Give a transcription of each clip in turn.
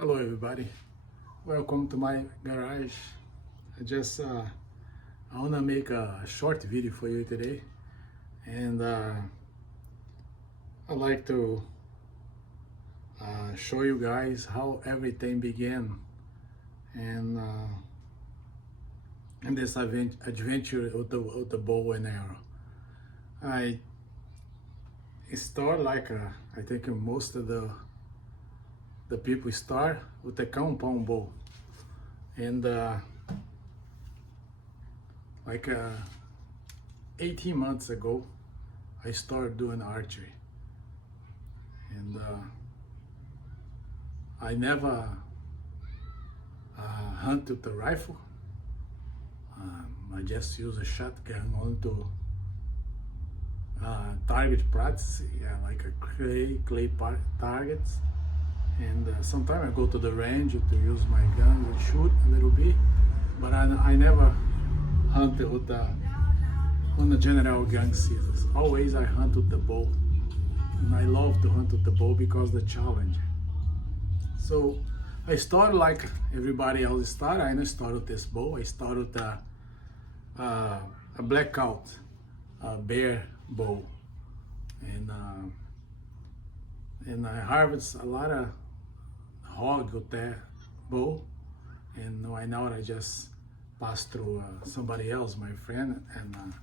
Hello everybody, welcome to my garage. I want to make a short video for you today, and I'd like to show you guys how everything began and in this adventure with the bow and arrow. I start like I think most of the people start with a compound bow, and like 18 months ago I started doing archery, and I never hunt with a rifle. I just use a shotgun only to target practice, like a clay targets. And sometimes I go to the range to use my gun and shoot a little bit, but I never hunted with on the general gun seasons. Always I hunt with the bow, and I love to hunt with the bow because the challenge. So I started like everybody else started. I started with this bow. I started with a blackout bear bow, and I harvest a lot of hog with that bow, and right now I just passed through somebody else, my friend, and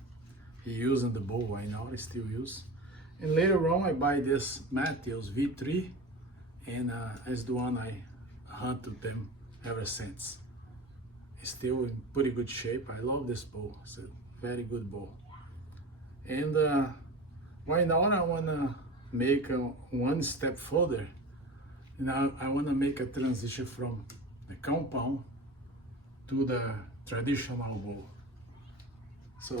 he using the bow right now. I still use, and later on I buy this Mathews V3, and it's the one I hunt with them ever since. It's still in pretty good shape. I love this bow. It's a very good bow, and right now I wanna make one step further. Now I want to make a transition from the compound to the traditional bow. So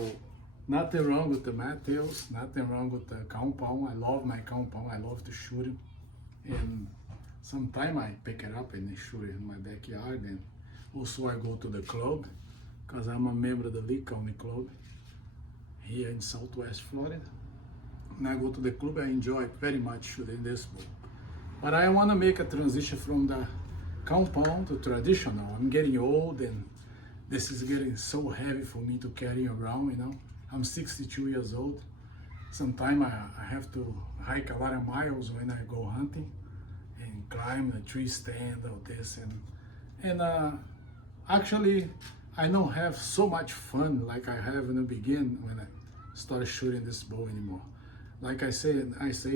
nothing wrong with the Mathews, nothing wrong with the compound. I love my compound. I love to shoot it, and sometimes I pick it up and shoot it in my backyard. And also I go to the club because I'm a member of the Lee County Club here in Southwest Florida. And I go to the club. I enjoy very much shooting this bow. But I want to make a transition from the compound to traditional. I'm getting old, and this is getting so heavy for me to carry around. I'm 62 years old. Sometimes I have to hike a lot of miles when I go hunting and climb a tree stand or this. And actually, I don't have so much fun like I have in the beginning when I started shooting this bow anymore. Like I say in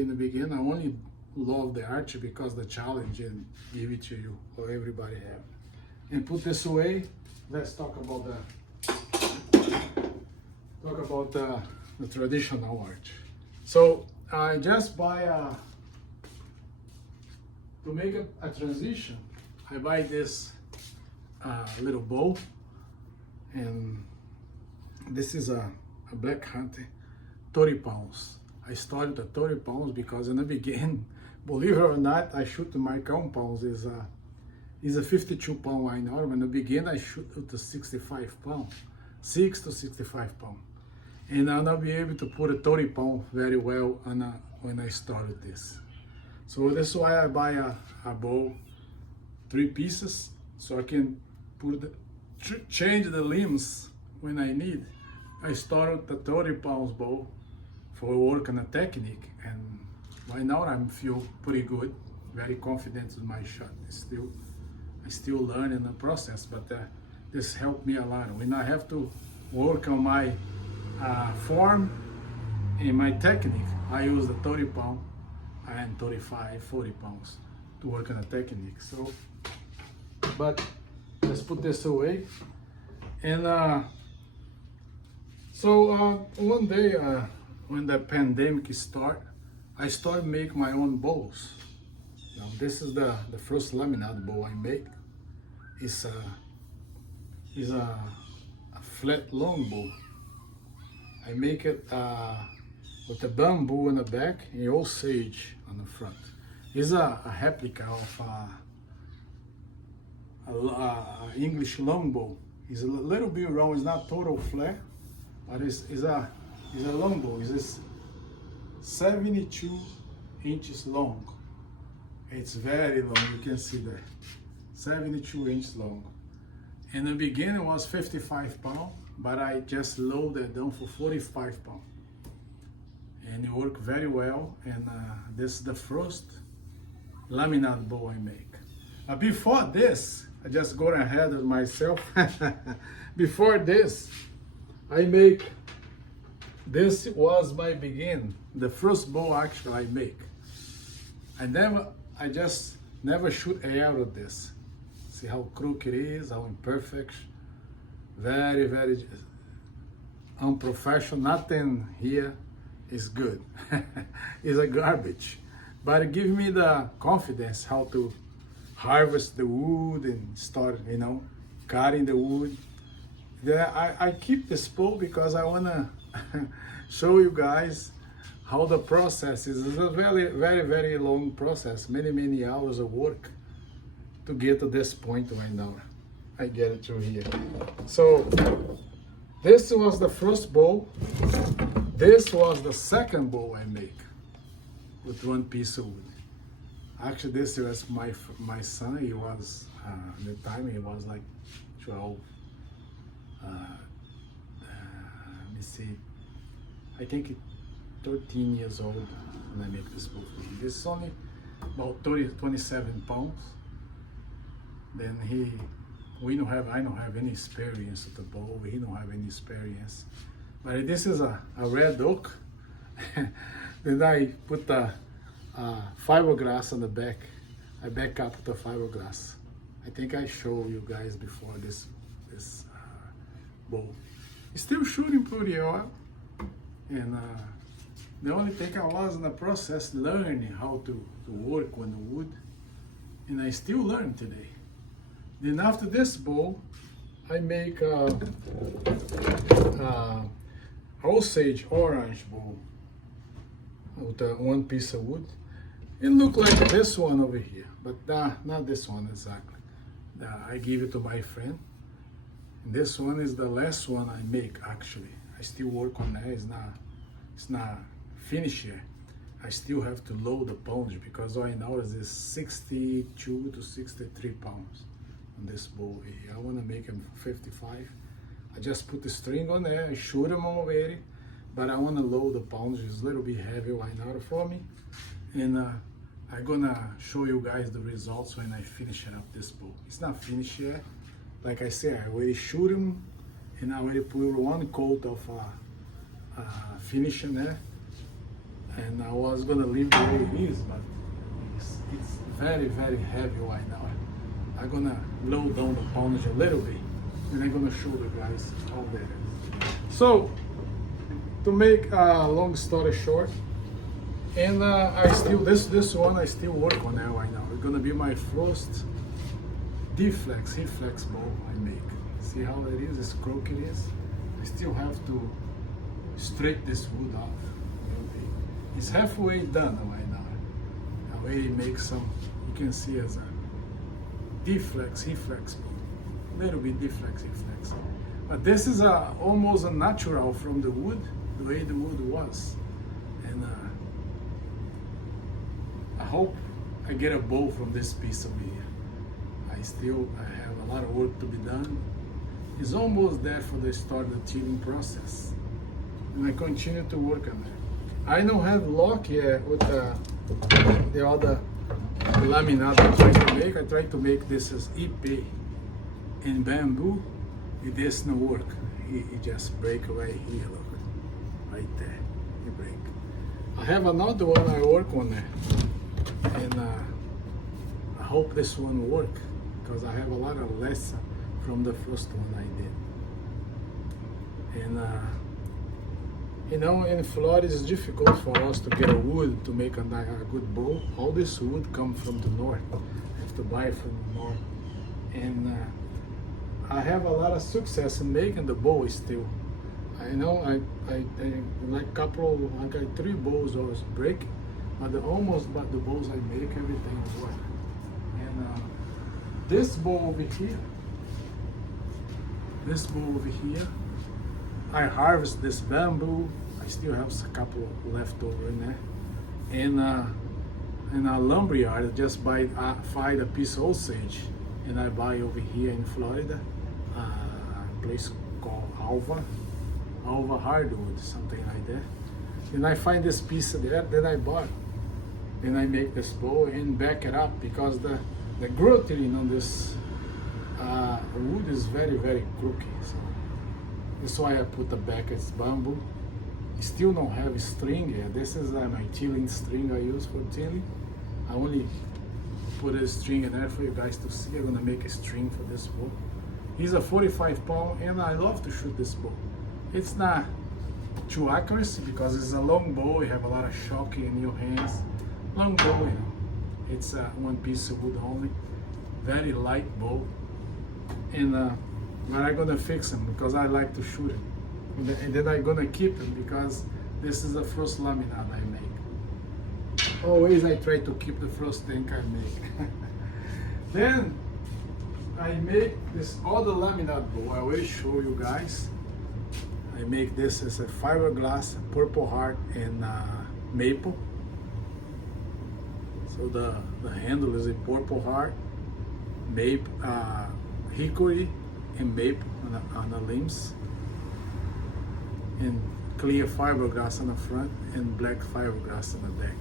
the beginning, I only love the archery because the challenge and give it to you or everybody have. And put this away, let's talk about the traditional archery. So I just buy to make a transition, I buy this little bow, and this is a Black Hunter 30 pounds. I started at 30 pounds because in the beginning, believe it or not, I shoot my compounds is a 52 pound line arm. In the beginning, I shoot at the 65 pound, 6 to 65 pound, and I'll not be able to put a 30 pound very well when I started this. So that's why I buy a bow, 3 pieces, so I can change the limbs when I need. I started the 30 pounds bow for work on a technique, and right now I feel pretty good, very confident in my shot. I still learning the process, but this helped me a lot. When I have to work on my form and my technique, I use the 30 pound and 35, 40 pounds to work on a technique. So, but let's put this away. And one day when the pandemic started, I started make my own bows. Now this is the first laminate bow I make. It's a flat long bow. I make it with a bamboo in the back and osage on the front. It's a replica of a English longbow. It's a little bit round. It's not total flat, but it's a longbow. It's 72 inches long, It's very long, you can see that. 72 inches long. In the beginning it was 55 pounds, but I just lowered it down for 45 pounds. And it worked very well, and this is the first laminate bow I make. Before this, I just got ahead of myself. Before this, I make, this was my begin, the first bow actually I make. I just never shoot air with this. See how crooked it is, how imperfect, very, very unprofessional. Nothing here is good. It's a garbage. But it gives me the confidence how to harvest the wood and start, cutting the wood. I keep this bow because I wanna show you guys how the process is. It's a very, very, very long process, many hours of work to get to this point right now. I get it through here. So this was the first bow. This was the second bow I make with one piece of wood. Actually, this was my son. He was at the time he was like 12. Let me see. I think 13 years old when I make this bow. This is only about 27 pounds. Then I don't have any experience with the bow. He don't have any experience. But this is a red oak. Then I put the fiberglass on the back. I back up with the fiberglass. I think I showed you guys before this bow. It's still shooting pretty well. And the only thing I was in the process learning how to work on the wood. And I still learn today. Then after this bow, I make Osage orange bow with one piece of wood. It look like this one over here, but not this one exactly. I give it to my friend. And this one is the last one I make actually. I still work on that. It's not finished yet. I still have to load the poundage because right now is 62 to 63 pounds on this bow here. I want to make them 55. I just put the string on there, I shoot them already, but I want to load the poundage. It's a little bit heavy right now for me. And I'm gonna show you guys the results when I finish it up this bow. It's not finished yet. Like I said, I already shoot them and I already put one coat of finish in there. And I was gonna leave the way it is, but it's very, very heavy right now. I'm gonna load down the poundage a little bit and I'm gonna show you guys how that is. So, to make a long story short, and I still, this one I still work on that right now. It's gonna be my first D-flex, He-flex bow I make. See how it is, as crooked it is? I still have to straighten this wood off. It's halfway done right now. I already make some, you can see as a D-flex, He-flex bow. A little bit D-flex, He-flex. But this is almost a natural from the wood, the way the wood was. And I hope I get a bow from this piece over here. I have a lot of work to be done. It's almost there for the start of the teething process. And I continue to work on that. I don't have luck yet with the other laminate I try to make. I try to make this as Ipe in bamboo. It doesn't work. It just break away here, look. Right there, it break. I have another one I work on there. And I hope this one will work because I have a lot of lessons from the first one I did. And you know, in Florida it's difficult for us to get a wood to make a good bow. All this wood comes from the north. I have to buy it from the north. And I have a lot of success in making the bow still. I know I like I got 3 bows always break, but the bows I make, everything work. And this bow over here, I harvest this bamboo. I still have a couple left over in there, and in a lumberyard. I just find a piece of Osage, and I buy over here in Florida, a place called Alva Hardwood, something like that. And I find this piece there that I bought, and I make this bow and back it up because the growing on this wood is very, very crooked. So that's why I put the back as bamboo. Still don't have string here. This is my tiling string I use for tiling. I only put a string in there for you guys to see. I'm gonna make a string for this bow. He's a 45 pound, and I love to shoot this bow. It's not too accurate because it's a long bow. You have a lot of shock in your hands. Long bow, you know. It's one piece of wood only. Very light bow. And but I'm gonna fix him because I like to shoot it. And then I'm gonna keep it because this is the first laminate I make. Always I try to keep the first thing I make. Then I make this other laminate bow. I will show you guys. I make this as a fiberglass, Purple Heart, and maple. So the handle is a Purple Heart, maple, hickory, and maple on the limbs, and clear fiberglass on the front and black fiberglass on the back.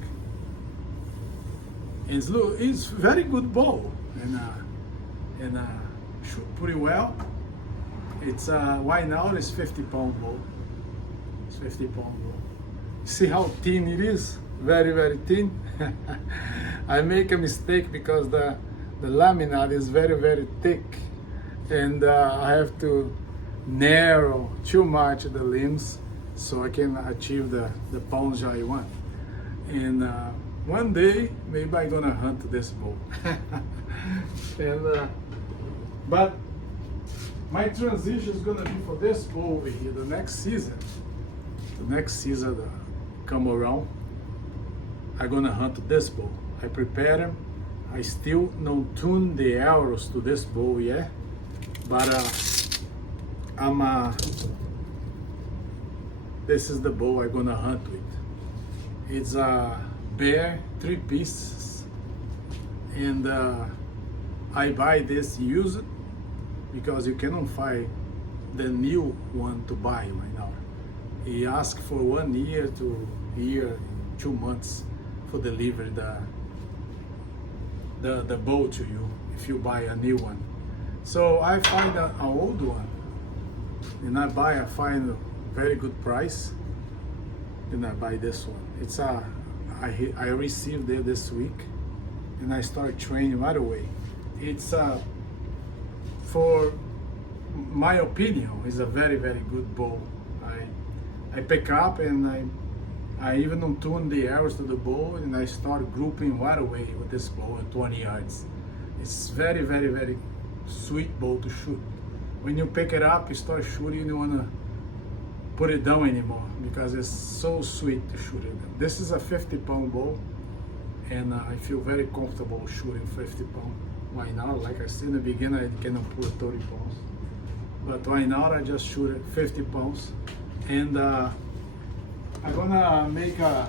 And it's very good bow, and shoot pretty well. It's right now it's 50 pound bow. It's 50 pound bow. See how thin it is? Very, very thin. I make a mistake because the laminate is very, very thick, and I have to narrow too much the limbs so I can achieve the pounds I want. And one day maybe I'm gonna hunt this bow. And but my transition is gonna be for this bow over here. The next season come around, I'm gonna hunt this bow. I prepare them. I still don't tune the arrows to this bow yet, but this is the bow I'm gonna hunt with. It's a bare 3 pieces, and I buy this used because you cannot find the new one to buy right now. He asked for 1 year to year, 2 months for deliver the bow to you if you buy a new one. So I find an old one, and I find a very good price, and I buy this one. It's I received it this week, and I start training right away. It's for my opinion, is a very, very good bow. I pick up and I even don't tune the arrows to the bow, and I start grouping right away with this bow at 20 yards. It's very, very, very sweet bow to shoot. When you pick it up, you start shooting, you don't want to put it down anymore because it's so sweet to shoot it. This is a 50 pound bow, and I feel very comfortable shooting 50 pound. Right now, like I said in the beginning, I cannot put 30 pounds. But right now, I just shoot at 50 pounds. And I'm gonna make a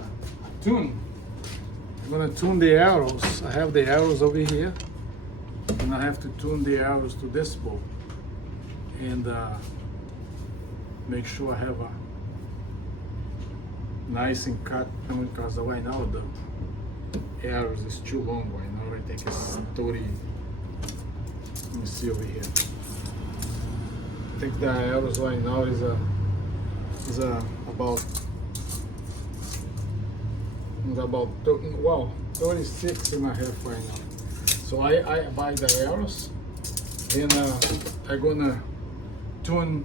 tune. I'm gonna tune the arrows. I have the arrows over here, and I have to tune the arrows to this bow. And make sure I have a nice and cut, because right now the arrows is too long right now. I think it's 30. Let me see over here. I think the arrows right now is about 36 and a half right now. So I buy the arrows, and I'm gonna tune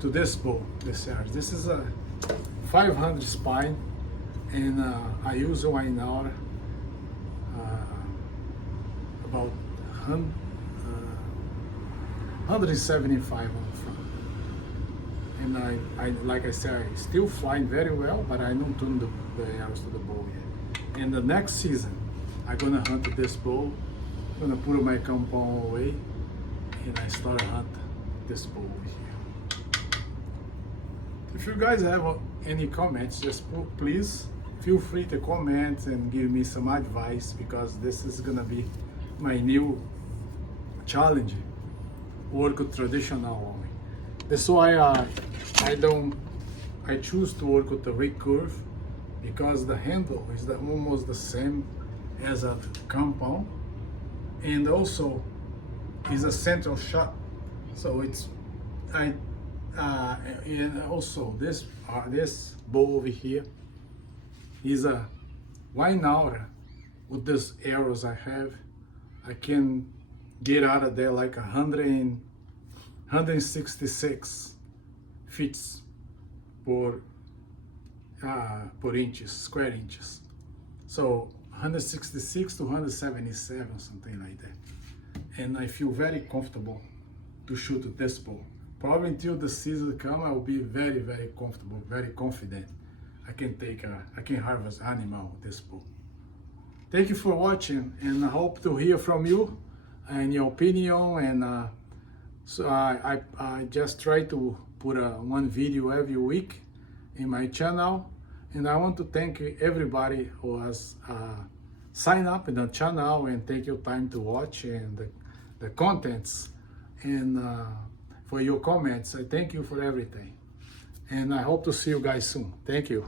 to this bow, this arrows. This is a 500 spine, and I use right now about 175 on the front. And I like I said, I still flying very well, but I don't tune the arrows to the bow yet. And the next season, I'm gonna hunt this bow. I'm gonna put my compound away, and I start hunt this bow over here. If you guys have any comments, just please feel free to comment and give me some advice, because this is gonna be my new challenge, work with traditional way. That's why I choose to work with the recurve, because the handle is almost the same as a compound, and also is a central shot. So it's and also this bow over here is a wine aura. With these arrows I have, I can get out of there like 166 feet per inches, square inches. So 166 to 177, something like that. And I feel very comfortable to shoot with this bow. Probably until the season come, I will be very, very comfortable, very confident. I can harvest animal with this bow. Thank you for watching, and I hope to hear from you and your opinion. And so I just try to put one video every week in my channel, and I want to thank everybody who has signed up in the channel and take your time to watch and the contents, and for your comments. I thank you for everything, and I hope to see you guys soon. Thank you.